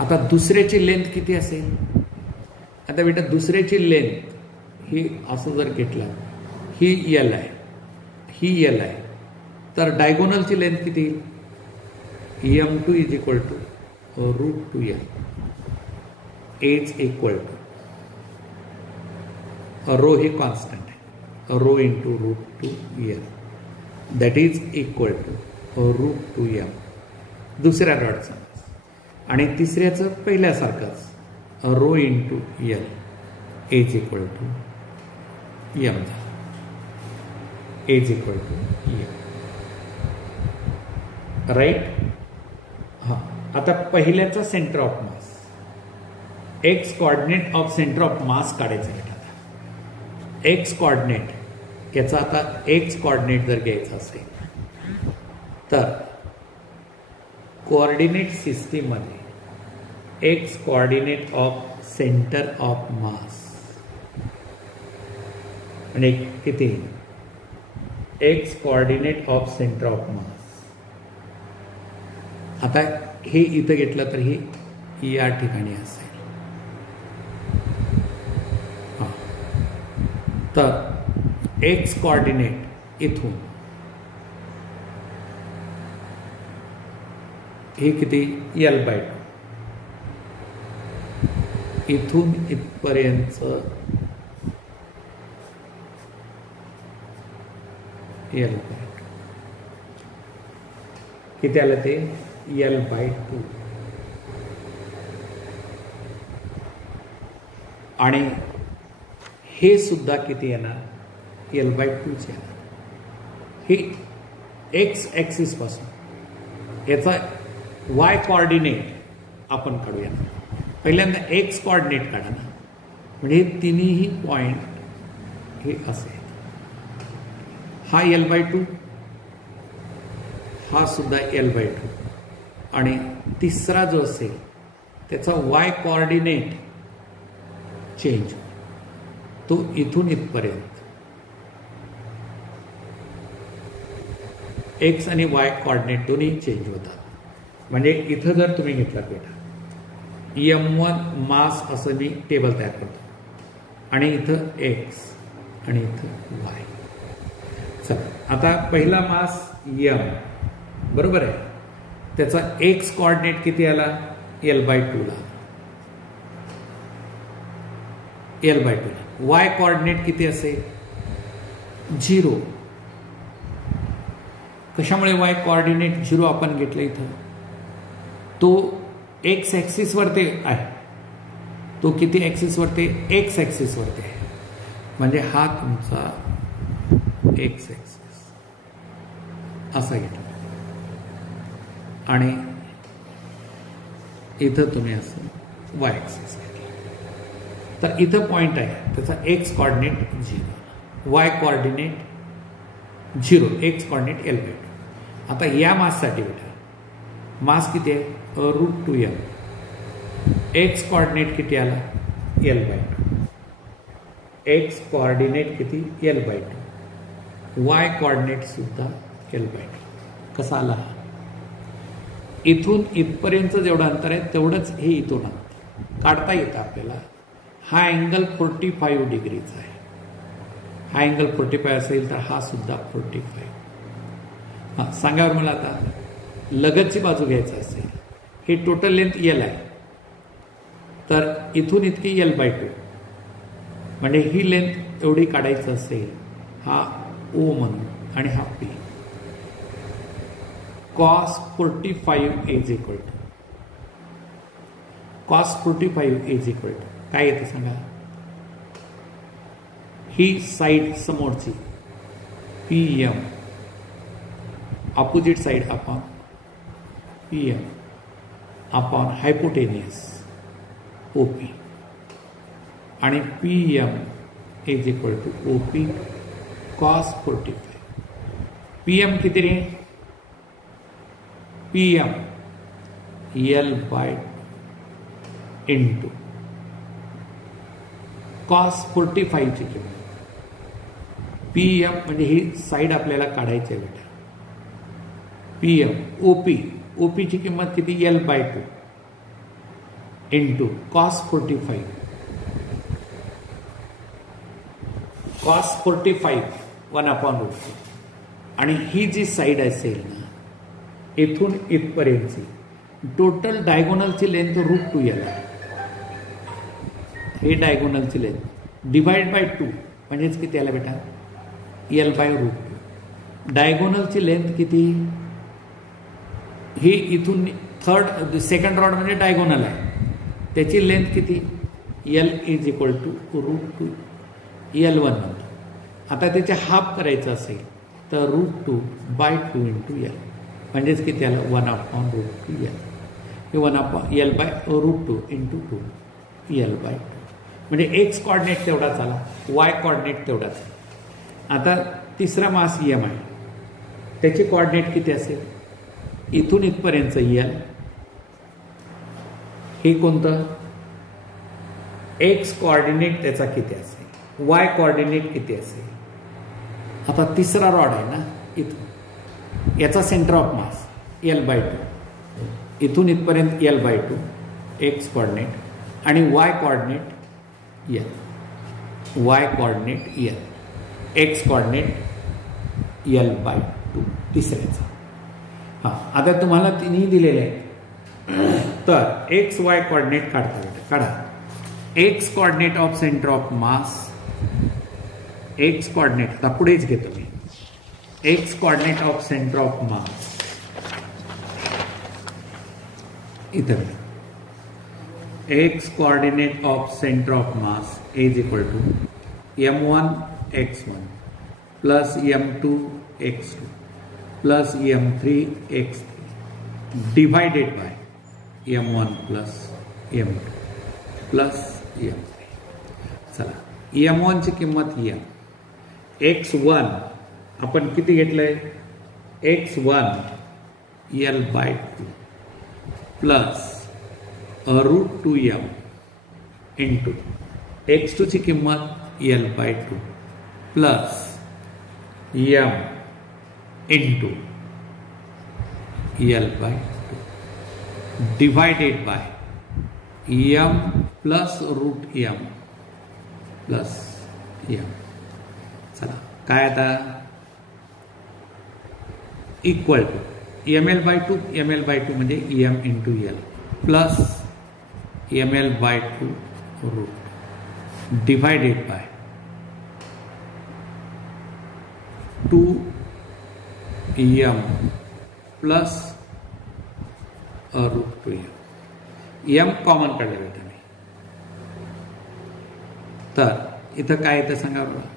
आता दुसऱ्याची लेंथ किती असेल. आता बेटा दुसऱ्याची लेंथ ही असं जर घेतला, ही L आहे, ही L आहे, तर डायगोनलची लेंथ किती, M2 is equal to √2L is equal to rho, हे कॉन्स्टंट आहे, rho into √2L that is equal to root 2m दुसऱ्या रॉडचा मास, आणि तिसऱ्याचं पहिल्यासारखंच rho into L is equal to M झाला, is equal to M. Right. हां, आता पहिल्याचा centre of mass, x coordinate of centre of mass काढायचं आहे. आता एक्स कॉर्डिनेट याचा आता एक्स कॉर्डिनेट जर घ्यायचा असेल तर कोऑर्डिनेट सिस्टीममध्ये x coordinate of centre of मास म्हणजे किती, x coordinate of centre of mass. आता हे इथं घेतलं तर हे या ठिकाणी असेल. हां, तर एक्स कॉर्डिनेट इथून हे किती L/2, इथून इथपर्यंत L/2 किती आलं ते L/2, आणि हे सुद्धा किती येणार L/2 चे येणार. हे एक्स ॲक्सिस पासून याचा वाय कॉर्डिनेट आपण काढूया ना. पहिल्यांदा एक्स कॉर्डिनेट काढा ना, म्हणजे तिन्ही पॉइंट हे असे, हा L/2, हा सुद्धा L/2, आणि तिसरा जो असेल त्याचा वाय कॉर्डिनेट चेंज, तो इथून इथपर्यंत एक्स आणि वाय कॉर्डिनेट दोन्ही चेंज होतात. म्हणजे इथं जर तुम्ही घेतला बेटा M1 मास असं मी टेबल तयार करतो, आणि इथं एक्स आणि इथं वाय. चला, आता पहिला मास M बरोबर आहे, त्याचा एक्स कॉर्डिनेट किती आला L/2 ला, L/2 ला. वाय कॉर्डिनेट किती असेल 0. कशामुळे वाय कॉर्डिनेट 0 आपण घेतलं इथं, तो एक्स ॲक्सिस वरती आहे, तो किती ॲक्सिस वरती, एक्स ॲक्सिस वरती आहे, म्हणजे हा तुमचा एक्स ॲक्सिस असा घेतला, आणि इथं तुम्ही असं वाय ॲक्सिस घेतला. तर इथं पॉइंट आहे, त्याचा x coordinate 0, y coordinate 0, x कॉर्डिनेट L/2. आता या माससाठी बेटा मास किती आहे रूट 2m, एक्स कॉर्डिनेट किती आला L/2, एक्स कॉर्डिनेट किती L/2, वाय कॉर्डिनेट सुद्धा L/2. कसा आला, इथून इथपर्यंत जेवढं अंतर आहे तेवढंच हे इथून अंतर काढता येतं आपल्याला. हा अँगल 45 डिग्रीचा आहे, हा अँगल 45 असेल तर हा सुद्धा 45. हां, सांगा मला, आता लगतची बाजू घ्यायचं असेल, हे टोटल लेंथ L आहे, तर इथून इतकी L/2, म्हणजे ही लेंथ एवढी काढायचं असेल, हा O म्हणून, आणि हा P. cos 45 is equal to, cos 45 is equal to काय येतं सांगा, ही साईड समोरची PM, opposite side upon PM upon hypotenuse OP, आणि PM is equal to OP cos 45. PM किती रे, PM L/2 इंटू cos 45 ची किंमत, PM म्हणजे ही साईड आपल्याला काढायची आहे बेटा, PM OP ची किंमत किती L/2 इंटू cos 45, cos 45 1/√2, आणि ही जी साईड असेल ना इथून इथपर्यंतची टोटल डायगोनलची लेंथ √2L आहे. हे डायगोनलची लेंथ डिवाइड बाय 2 म्हणजेच किती आला बेटा L/√2. डायगोनलची लेंथ किती? ही इथून सेकंड रॉड म्हणजे डायगोनल आहे, त्याची लेंथ किती? L is equal to √2 L1 म्हणतो. आता त्याचे हाफ करायचं असेल तर √2/2 इंटू L म्हणजेच किती आलं? 1/√2 L. हे 1/L/√2 इंटू 2 L/2 म्हणजे एक्स कॉर्डिनेट तेवढाच आला, वाय कॉर्डिनेट तेवढाच. आता तिसरा मास M आहे, त्याची कॉर्डिनेट किती असेल? इथून इथपर्यंत L, हे कोणतं? एक्स कॉर्डिनेट त्याचा किती असेल, वाय कॉर्डिनेट किती असेल? आता तिसरा रॉड आहे ना इथून, याचा सेंटर ऑफ मास L/2, इथून इथपर्यंत L/2 एक्स कॉर्डिनेट आणि Y coordinate L, Y coordinate L, एक्स कॉर्डिनेट L/2 तिसऱ्याचा. हां, आता तुम्हाला तिन्ही दिलेले आहेत, तर एक्स वाय कॉर्डिनेट काढा. X coordinate of centre of mass, x coordinate आता पुढेच घेतो मी. X coordinate of centre of mass इथं, X coordinate of centre of mass is equal to m1 x1 plus m2 x2 plus m3 x3 divided by m1 plus m2 plus m3. चला, m1 ची किंमत m, x1 आपण किती घेतलंय? x1 L/2 plus √2m into x2 ची किंमत L/2 plus m into L/2 divided by m plus √m plus m. चला, काय आता? इक्वल टू ml/2, ml/2 म्हणजे m into L plus ml/2 root divided by 2m plus √2m. m common काढलेलं आहे तुम्ही, तर इथं काय येतं सांगा बरं?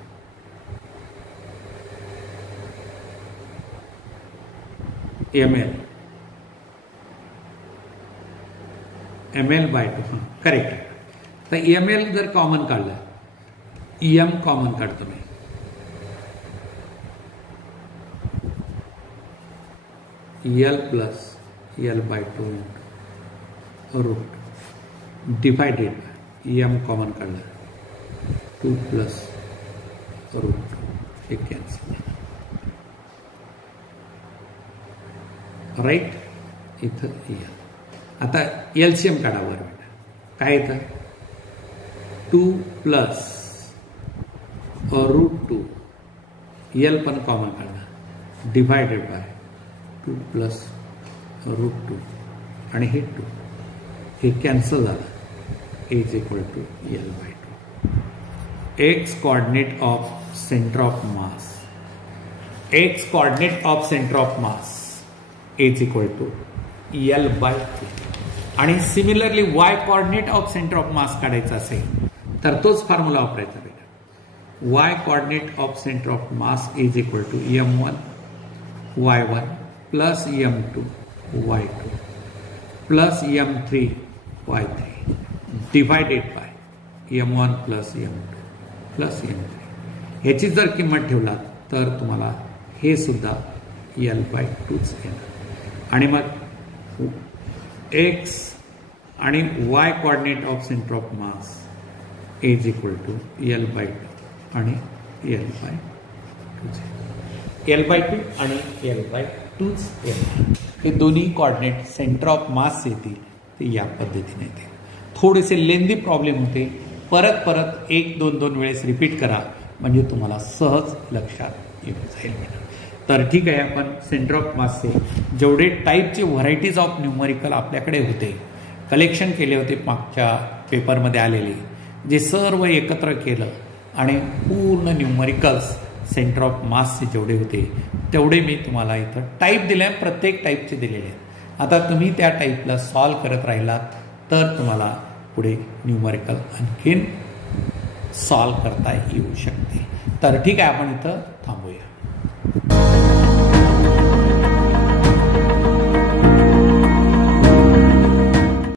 ml/2. हां, करेक्ट. तर ml जर कॉमन काढलं, m कॉमन काढतो मी, L plus L/2 root divided by m common काढलं 2 प्लस रूट, हे कॅन्सल. राईट, इथं L. आता LCM काढा बरं. काय येतं? 2 प्लस √2 L पण कॉमन काढला डिवाइडेड बाय 2 प्लस √2 आणि हे 2, हे कॅन्सल झालं, is equal to L/2. X coordinate of centre of mass, x coordinate of centre of mass is equal to L/2. आणि similarly Y coordinate of centre of mass काढायचा असेल तर तोच formula वापरायचा बेटा. Y coordinate of centre of mass is equal to m1 y1 plus m2 y2 plus m3 y3 divided by m1 plus m2 plus m3. ह्याची जर किंमत ठेवला तर तुम्हाला हे सुद्धा L/2च येणार. आणि मग एक्स आणि Y coordinate of centre of mass is equal to L/2 आणि L/2 आणि L/2च येणार. हे दोन्ही कॉर्डिनेट सेंटर ऑफ मास येतील ते या पद्धतीने येतील. थोडेसे लेंदी प्रॉब्लेम होते, परत परत 1-2 वेळेस रिपीट करा म्हणजे तुम्हाला सहज लक्षात येऊन जाईल. तर ठीक आहे, आपण सेंटर ऑफ मासचे जेवढे टाईपचे व्हरायटीज ऑफ न्यूमरिकल आपल्याकडे होते, कलेक्शन केले होते मागच्या पेपरमध्ये आलेले, जे सर्व एकत्र केलं आणि पूर्ण न्यूमरिकल्स सेंटर ऑफ मासचे जेवढे होते तेवढे मी तुम्हाला इथं टाईप दिले आहे, प्रत्येक टाईपचे दिलेले आहेत. आता तुम्ही त्या टाईपला सॉल्व करत राहिलात तर तुम्हाला पुढे न्यूमरिकल आणखीन सॉल्व करता येऊ शकते. तर ठीक आहे, आपण इथं थांबूया.